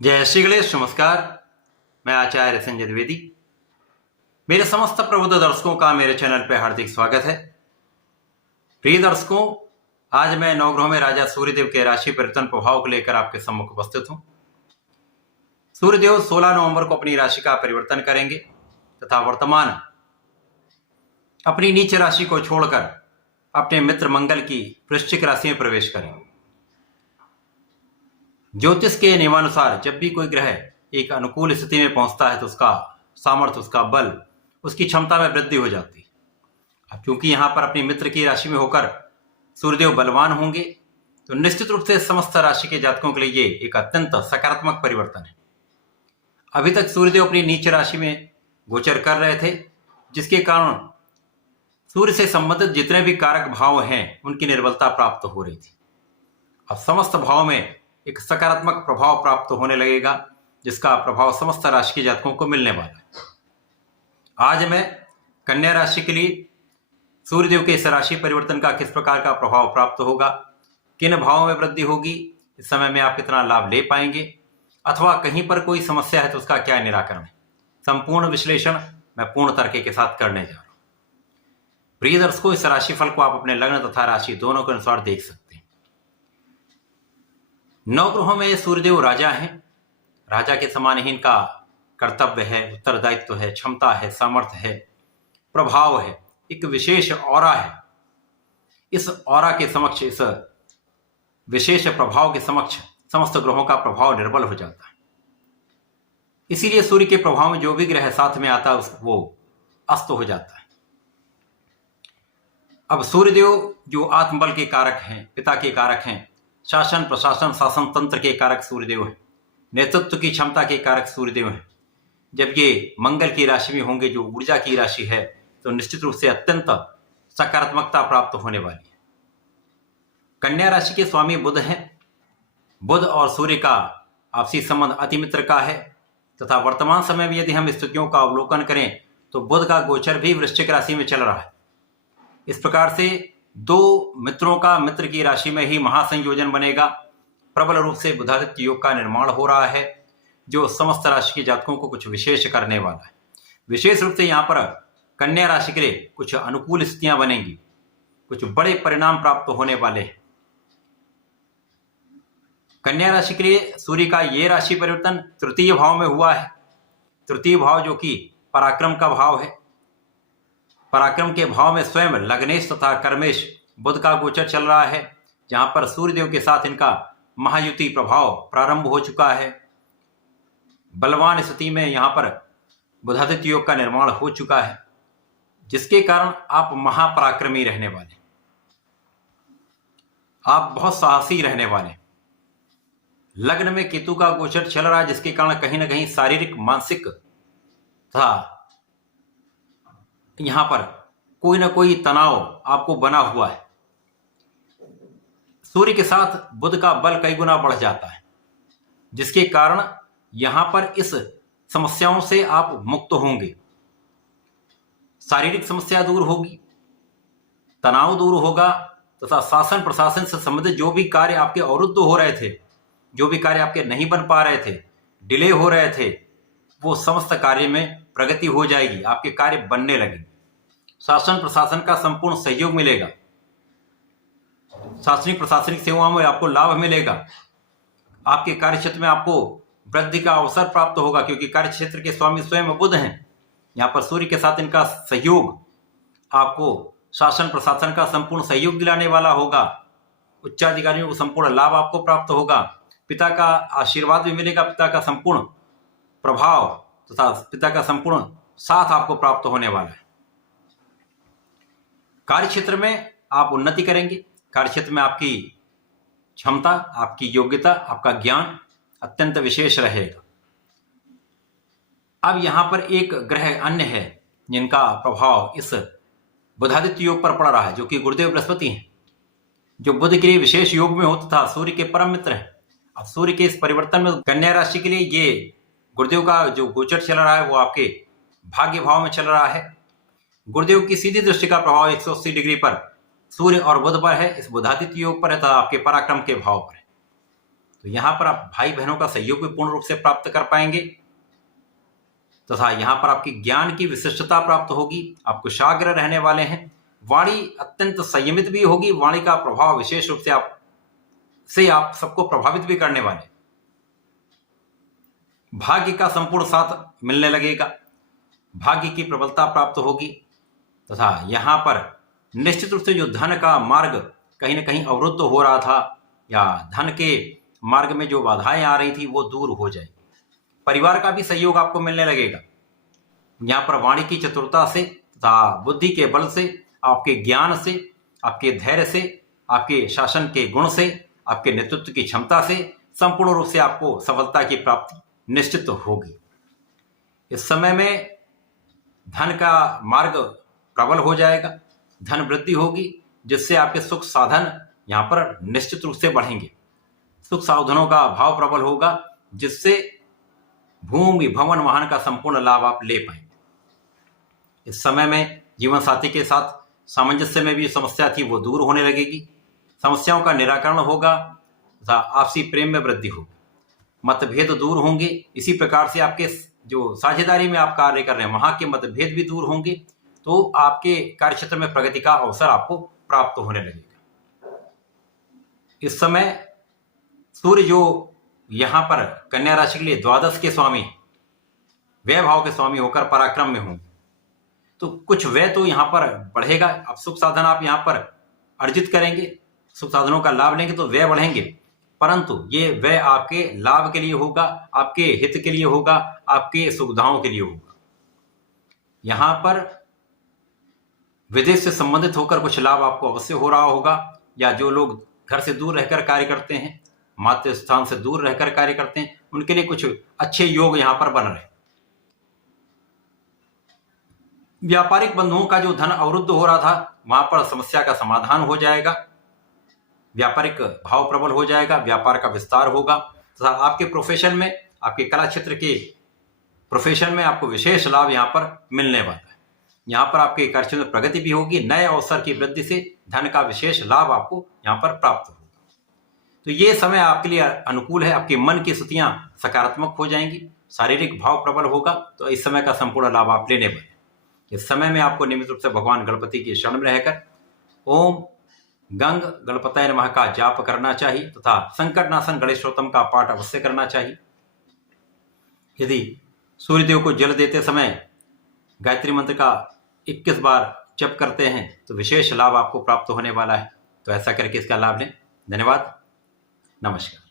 जय श्री गणेश। नमस्कार, मैं आचार्य संजय द्विवेदी। मेरे समस्त प्रबुद्ध दर्शकों का मेरे चैनल पर हार्दिक स्वागत है। प्रिय दर्शकों, आज मैं नवग्रहों में राजा सूर्यदेव के राशि परिवर्तन प्रभाव को लेकर आपके सम्मुख उपस्थित हूं। सूर्यदेव 16 नवंबर को अपनी राशि का परिवर्तन करेंगे तथा वर्तमान अपनी नीच राशि को छोड़कर अपने मित्र मंगल की वृश्चिक राशि में प्रवेश करेंगे। ज्योतिष के नियमानुसार जब भी कोई ग्रह एक अनुकूल स्थिति में पहुंचता है तो उसका सामर्थ्य, उसका बल, उसकी क्षमता में वृद्धि हो जाती है। अब क्योंकि यहां पर अपनी मित्र की राशि में होकर सूर्यदेव बलवान होंगे तो निश्चित रूप से समस्त राशि के जातकों के लिए ये एक अत्यंत सकारात्मक परिवर्तन है। अभी तक सूर्यदेव अपनी नीच राशि में गोचर कर रहे थे, जिसके कारण सूर्य से संबंधित जितने भी कारक भाव हैं उनकी निर्बलता प्राप्त हो रही थी। अब समस्त भाव में एक सकारात्मक प्रभाव प्राप्त होने लगेगा, जिसका प्रभाव समस्त राशि के जातकों को मिलने वाला है। आज मैं कन्या राशि के लिए सूर्यदेव के इस राशि परिवर्तन का किस प्रकार का प्रभाव प्राप्त होगा, किन भावों में वृद्धि होगी, इस समय में आप कितना लाभ ले पाएंगे, अथवा कहीं पर कोई समस्या है तो उसका क्या निराकरण है, संपूर्ण विश्लेषण मैं पूर्ण तर्क के साथ करने जा रहा हूं। प्रिय दर्शकों, इस राशिफल को आप अपने लग्न तथा राशि दोनों के अनुसार देख सकते हैं। नवग्रहों में सूर्यदेव राजा हैं। राजा के समान ही इनका कर्तव्य है, उत्तरदायित्व है, क्षमता है, सामर्थ्य है, प्रभाव है, एक विशेष ऑरा है। इस ऑरा के समक्ष, इस विशेष प्रभाव के समक्ष समस्त ग्रहों का प्रभाव निर्बल हो जाता है। इसीलिए सूर्य के प्रभाव में जो भी ग्रह साथ में आता है वो अस्त हो जाता है। अब सूर्यदेव जो आत्मबल के कारक हैं, पिता के कारक हैं, शासन प्रशासन शासन तंत्र के कारक सूर्यदेव हैं, नेतृत्व की क्षमता के कारक सूर्यदेव हैं। जब ये मंगल की राशि में होंगे, जो ऊर्जा की राशि है, तो निश्चित रूप से अत्यंत सकारात्मकता प्राप्त होने वाली है। कन्या राशि के स्वामी बुध हैं। बुध और सूर्य का आपसी संबंध अति मित्र का है तथा वर्तमान समय में यदि हम स्थितियों का अवलोकन करें तो बुध का गोचर भी वृश्चिक राशि में चल रहा है। इस प्रकार से दो मित्रों का मित्र की राशि में ही महासंयोजन बनेगा। प्रबल रूप से बुधादित्य योग का निर्माण हो रहा है, जो समस्त राशि के जातकों को कुछ विशेष करने वाला है। विशेष रूप से यहाँ पर कन्या राशि के लिए कुछ अनुकूल स्थितियां बनेंगी, कुछ बड़े परिणाम प्राप्त होने वाले हैं। कन्या राशि के लिए सूर्य का ये राशि परिवर्तन तृतीय भाव में हुआ है। तृतीय भाव जो कि पराक्रम का भाव है। पराक्रम के भाव में स्वयं लग्नेश तथा कर्मेश बुध का गोचर चल रहा है, जहां पर सूर्यदेव के साथ इनका महायुति प्रभाव प्रारंभ हो चुका है। बलवान स्थिति में यहां पर बुधादित्य योग का निर्माण हो चुका है, जिसके कारण आप महापराक्रमी रहने वाले, आप बहुत साहसी रहने वाले। लग्न में केतु का गोचर चल रहा है, जिसके कारण कहीं ना कहीं शारीरिक मानसिक तथा यहां पर कोई ना कोई तनाव आपको बना हुआ है। सूर्य के साथ बुध का बल कई गुना बढ़ जाता है, जिसके कारण यहां पर इस समस्याओं से आप मुक्त होंगे। शारीरिक समस्या दूर होगी, तनाव दूर होगा तथा शासन प्रशासन से संबंधित जो भी कार्य आपके अवरुद्ध हो रहे थे, जो भी कार्य आपके नहीं बन पा रहे थे, डिले हो रहे थे, वो समस्त कार्य में प्रगति हो जाएगी, आपके कार्य बनने लगेंगे। शासन प्रशासन का संपूर्ण सहयोग मिलेगा, शासनिक प्रशासनिक सेवाओं में आपको लाभ मिलेगा, आपके कार्य क्षेत्र में आपको वृद्धि का अवसर प्राप्त होगा, क्योंकि कार्य क्षेत्र के स्वामी स्वयं बुध हैं। यहाँ पर सूर्य के साथ इनका सहयोग आपको शासन प्रशासन का संपूर्ण सहयोग दिलाने वाला होगा। उच्चाधिकारियों को संपूर्ण लाभ आपको प्राप्त होगा। पिता का आशीर्वाद भी मिलेगा, पिता का संपूर्ण प्रभाव तथा पिता का संपूर्ण साथ आपको प्राप्त होने वाला है। कार्य क्षेत्र में आप उन्नति करेंगे। कार्य क्षेत्र में आपकी क्षमता, आपकी योग्यता, आपका ज्ञान अत्यंत विशेष रहेगा। अब यहां पर एक ग्रह अन्य है जिनका प्रभाव इस बुधादित्य योग पर पड़ रहा है, जो कि गुरुदेव बृहस्पति हैं, जो बुध के लिए विशेष योग में होता था, सूर्य के परम मित्र है। अब सूर्य के इस परिवर्तन में कन्या राशि के लिए ये गुरुदेव का जो गोचर चल रहा है वो आपके भाग्य भाव में चल रहा है। गुरुदेव की सीधी दृष्टि का प्रभाव 180 डिग्री पर सूर्य और बुध पर है, इस बुधादित्य योग पर है तथा आपके पराक्रम के भाव पर है। तो यहाँ पर आप भाई बहनों का सहयोग भी पूर्ण रूप से प्राप्त कर पाएंगे तथा यहाँ पर आपकी ज्ञान की विशिष्टता प्राप्त होगी। आप कुशाग्र रहने वाले हैं। वाणी अत्यंत संयमित भी होगी। वाणी का प्रभाव विशेष रूप से आप सबको प्रभावित भी करने वाले। भाग्य का संपूर्ण साथ मिलने लगेगा। भाग्य की प्रबलता प्राप्त होगी तथा यहाँ पर निश्चित रूप से जो धन का मार्ग कहीं ना कहीं अवरुद्ध हो रहा था या धन के मार्ग में जो बाधाएं आ रही थी वो दूर हो जाएगी। परिवार का भी सहयोग आपको मिलने लगेगा। यहाँ पर वाणी की चतुरता से तथा बुद्धि के बल से, आपके ज्ञान से, आपके धैर्य से, आपके शासन के गुण से, आपके नेतृत्व की क्षमता से संपूर्ण रूप से आपको सफलता की प्राप्ति निश्चित होगी। इस समय में धन का मार्ग प्रबल हो जाएगा। धन वृद्धि होगी जिससे आपके सुख साधन यहाँ पर निश्चित रूप से बढ़ेंगे। सुख साधनों का भाव प्रबल होगा जिससे भूमि भवन वाहन का संपूर्ण लाभ आप ले पाएंगे। इस समय में जीवन साथी के साथ सामंजस्य में भी समस्या थी वो दूर होने लगेगी। समस्याओं का निराकरण होगा तथा आपसी प्रेम में वृद्धि होगी। मतभेद दूर होंगे। इसी प्रकार से आपके जो साझेदारी में आप कार्य कर रहे हैं वहां के मतभेद भी दूर होंगे तो आपके कार्यक्षेत्र में प्रगति का अवसर आपको प्राप्त होने लगेगा। इस समय सूर्य जो यहाँ पर कन्या राशि के लिए द्वादश के स्वामी, व्यय भाव के स्वामी होकर पराक्रम में होंगे तो कुछ व्यय तो यहाँ पर बढ़ेगा। अब सुख साधन आप यहाँ पर अर्जित करेंगे, सुख साधनों का लाभ लेंगे तो व्यय बढ़ेंगे, परंतु ये व्यय आपके लाभ के लिए होगा, आपके हित के लिए होगा, आपके सुविधाओं के लिए होगा। यहाँ पर विदेश से संबंधित होकर कुछ लाभ आपको अवश्य हो रहा होगा, या जो लोग घर से दूर रहकर कार्य करते हैं, मातृ स्थान से दूर रहकर कार्य करते हैं, उनके लिए कुछ अच्छे योग यहाँ पर बन रहे। व्यापारिक बंधुओं का जो धन अवरुद्ध हो रहा था वहां पर समस्या का समाधान हो जाएगा। व्यापारिक भाव प्रबल हो जाएगा, व्यापार का विस्तार होगा तथा आपके प्रोफेशन में, आपके कला क्षेत्र के प्रोफेशन में आपको विशेष लाभ यहाँ पर मिलने वाला है। यहाँ पर आपके कार्य में प्रगति भी होगी। नए अवसर की वृद्धि से धन का विशेष लाभ आपको यहाँ पर प्राप्त होगा। तो ये समय आपके लिए अनुकूल है। आपके मन की स्थितियां सकारात्मक हो जाएंगी, शारीरिक भाव प्रबल होगा तो इस समय का संपूर्ण लाभ आप लेने वाले। इस समय में आपको नियमित रूप से भगवान गणपति की शरण में रहकर ओम गंग गणपतये नमः का जाप करना चाहिए तथा संकटनाशन गणेशोत्तम का पाठ अवश्य करना चाहिए। यदि सूर्यदेव को जल देते समय गायत्री मंत्र का 21 बार जप करते हैं तो विशेष लाभ आपको प्राप्त होने वाला है। तो ऐसा करके इसका लाभ लें। धन्यवाद। नमस्कार।